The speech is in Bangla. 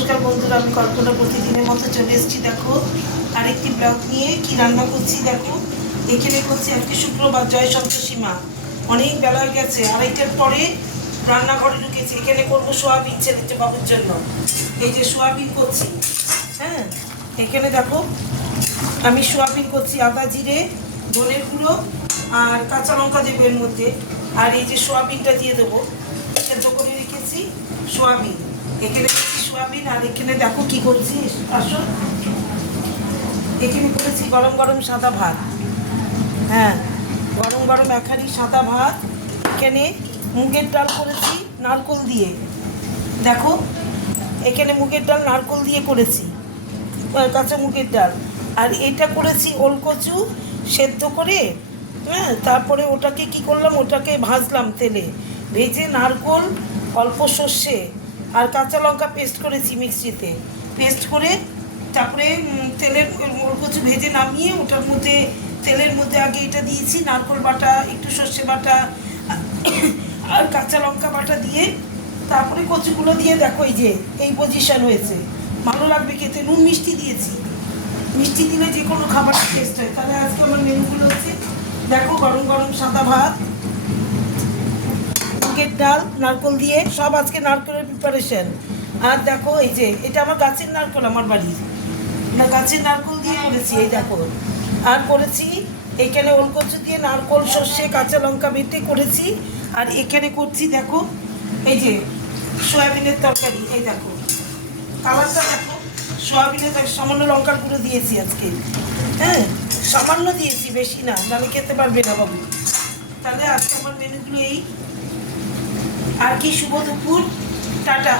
নমস্কার বন্ধুরা, আমি কল্পনা প্রতিদিনের মতো চলে এসেছি। দেখো আরেকটি ব্লগ নিয়ে। কি রান্না করছি দেখো। এখানে করছি আজকে শুক্রবার, জয় সন্তোষী মা। অনেক বেলা হয়ে গেছে, আড়াইটার পরে রান্নাঘরে ঢুকেছি। এখানে করবো সোয়াবিন ছেলেছে বাবুর জন্য। এই যে সোয়াবিন করছি, হ্যাঁ। এখানে দেখো আমি সোয়াবিন করছি, আদা জিরে ধনের গুঁড়ো আর কাঁচা লঙ্কা দেবো এর মধ্যে। আর এই যে সোয়াবিনটা দিয়ে দেবো, সেদ্ধ করে রেখেছি সোয়াবিন। এখানে সোয়াবিন, আর এখানে দেখো কি করছি আসো। এখানে করেছি গরম গরম সাদা ভাত, হ্যাঁ, গরম গরম এক হাঁড়ি সাদা ভাত। এখানে মুগের ডাল করেছি নারকোল দিয়ে, দেখো এখানে মুগের ডাল নারকোল দিয়ে করেছি, কাঁচা মুগের ডাল। আর এটা করেছি ওলকচু সেদ্ধ করে, হ্যাঁ। তারপরে ওটাকে কি করলাম, ওটাকে ভাজলাম তেলে, ভেজে নারকোল অল্প সর্ষে আর কাঁচা লঙ্কা পেস্ট করেছি মিক্সিতে, পেস্ট করে তারপরে তেলের ওলকচু ভেজে নামিয়ে ওটার মধ্যে তেলের মধ্যে আগে এটা দিয়েছি নারকোল বাটা, একটু সর্ষে বাটা আর কাঁচা লঙ্কা বাটা দিয়ে তারপরে কচুগুলো দিয়ে দেখো এই যে এই পজিশন হয়েছে। ভালো লাগবে খেতে। নুন মিষ্টি দিয়েছি, মিষ্টি দিলে যে কোনো খাবার টেস্ট হয়। তাহলে আজকে আমার মেনুগুলো হচ্ছে দেখো গরম গরম সাদা ভাত, মুগের ডাল নারকোল দিয়ে, সব আজকে নারকোলের প্রিপারেশন। আর দেখো এই যে এটা আমার গাছের নারকোল, আমার বাড়ির না, গাছের নারকোল দিয়ে করেছি এই দেখো। আর করেছি এখানে ওলকচু দিয়ে নারকোল সর্ষে কাঁচা লঙ্কা বেটে করেছি। আর এখানে করছি দেখো এই যে সয়াবিনের তরকারি, এই দেখো কালারটা দেখো। সয়াবিনের সামান্য লঙ্কার গুঁড়ো দিয়েছি আজকে, হ্যাঁ, সামান্য দিয়েছি, বেশি না, নাহলে খেতে পারবে না বাবু। তাহলে আজকে আমার মেনুগুলো এই। আর কি, শুভ দুপুর, টাটা।